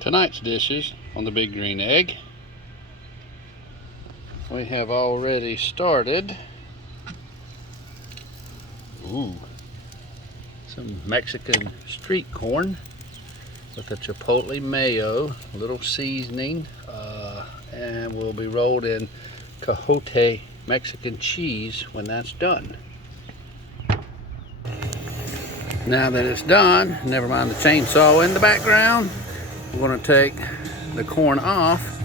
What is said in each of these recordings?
Tonight's dishes on the Big Green Egg. We have already started. Ooh, some Mexican street corn with a chipotle mayo, a little seasoning, and will be rolled in cajote Mexican cheese when that's done. Now that it's done, never mind the chainsaw in the background, we're going to take the corn off.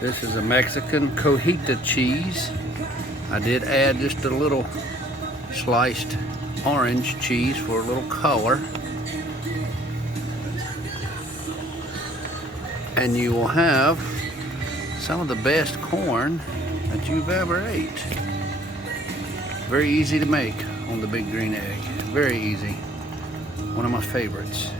This is a Mexican cojita cheese. I did add just a little sliced orange cheese for a little color. And you will have some of the best corn that you've ever ate. Very easy to make on the Big Green Egg. Very easy. One of my favorites.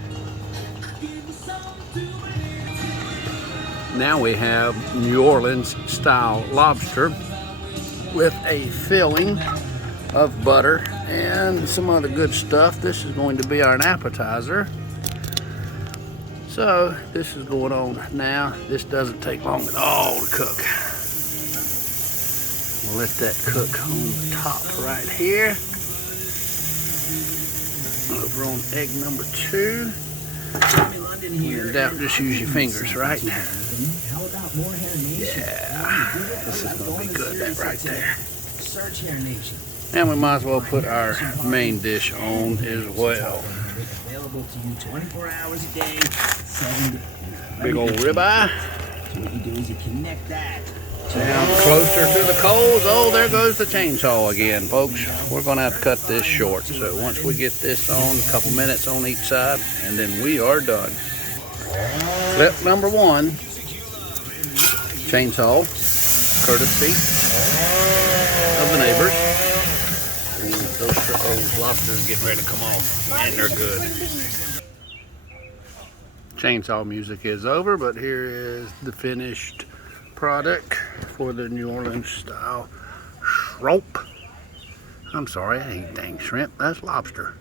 Now we have New Orleans style lobster with a filling of butter and some other good stuff. This is going to be our appetizer. So this is going on now. This doesn't take long at all to cook. We'll let that cook on the top right here. Over on egg number 2. When in doubt, just use your fingers, right? Yeah, this is going to be good, that right there. And we might as well put our main dish on as well. Big old ribeye. So what you do is you connect that. Down closer to the coals. Oh, there goes the chainsaw again, folks. We're going to have to cut this short. So once we get this on, a couple minutes on each side, and then we are done. Clip number 1. Chainsaw, courtesy of the neighbors. Ooh, those lobsters getting ready to come off, and they're good. Chainsaw music is over, but here is the finished product for the New Orleans style shrimp. I'm sorry, I ain't dang shrimp, that's lobster.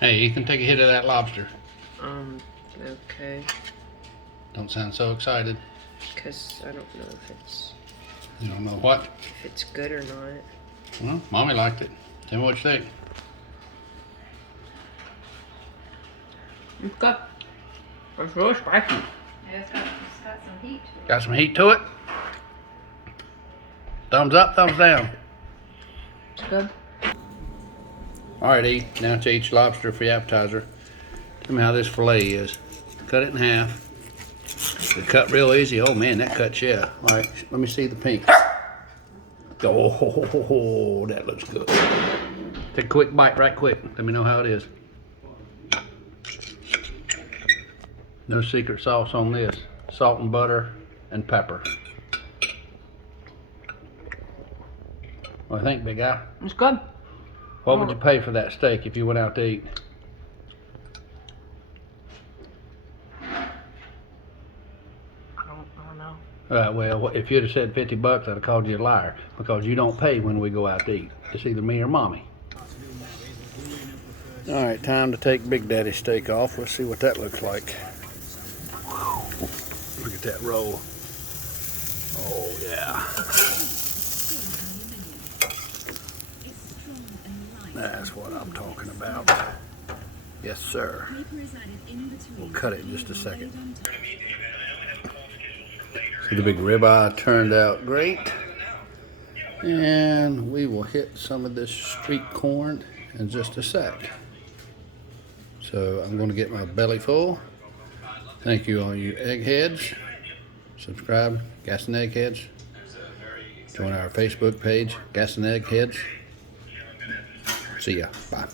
Hey, you can take a hit of that lobster. Okay. Don't sound so excited. Because I don't know if it's... You don't know what? If it's good or not. Well, Mommy liked it. Tell me what you think. It's good. It's really spicy. Yeah, it's got some heat to it. Got some heat to it? Thumbs up, thumbs down. It's good. Alright, E, now to each lobster for your appetizer. Tell me how this fillet is. Cut it in half. It cut real easy. Oh man, that cuts, yeah. Alright, let me see the pink. Oh, that looks good. Take a quick bite right quick. Let me know how it is. No secret sauce on this. Salt and butter and pepper. What do you think, big guy? It's good. What would you pay for that steak if you went out to eat? I don't know. Well, if you'd have said 50 bucks, I'd have called you a liar, because you don't pay when we go out to eat. It's either me or Mommy. All right, time to take Big Daddy's steak off. Let's see what that looks like. Look at that roll. Oh, yeah. That's what I'm talking about. Yes, sir. We'll cut it in just a second. So the big ribeye turned out great. And we will hit some of this street corn in just a sec. So I'm going to get my belly full. Thank you all you eggheads. Subscribe, Gas and Eggheads. Join our Facebook page, Gas and Eggheads. See ya. Bye.